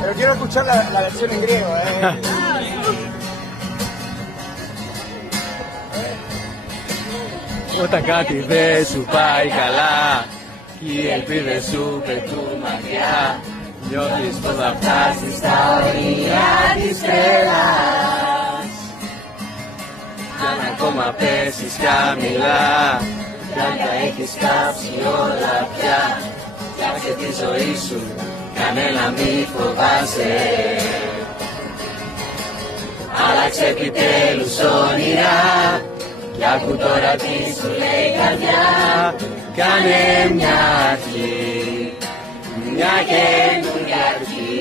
Pero quiero escuchar la versión en griego, Όταν κάτι δεν σου πάει καλά και οι ελπίδες σου πετούν μακριά, νιώθεις πως θα φτάσεις στα όρια της τρέλας. Κι αν ακόμα πέσεις χαμηλά, κι αν τα έχεις κάψει όλα πια, φτιάξε τη ζωή σου, κανένα μη φοβάσαι. Άλλαξε επιτέλους όνειρα κι άκου τώρα τι σου λέει η καρδιά. Κάνε μια αρχή, μια καινούργια αρχή.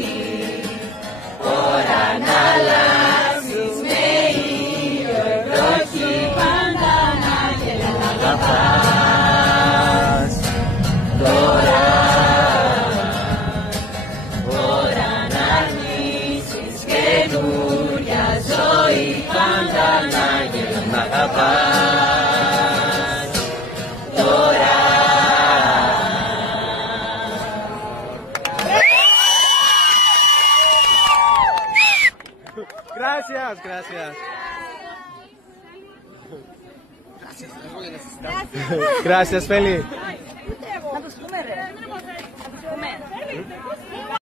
Ώρα να αλλάζεις με ήλιο εκδοχή, πάντα να αγαπάς. Τώρα ώρα να αρχίσεις καινούρια ζωή, πάντα να αγαπάς. Τώρα Gracias, gracias. Gracias, Feli.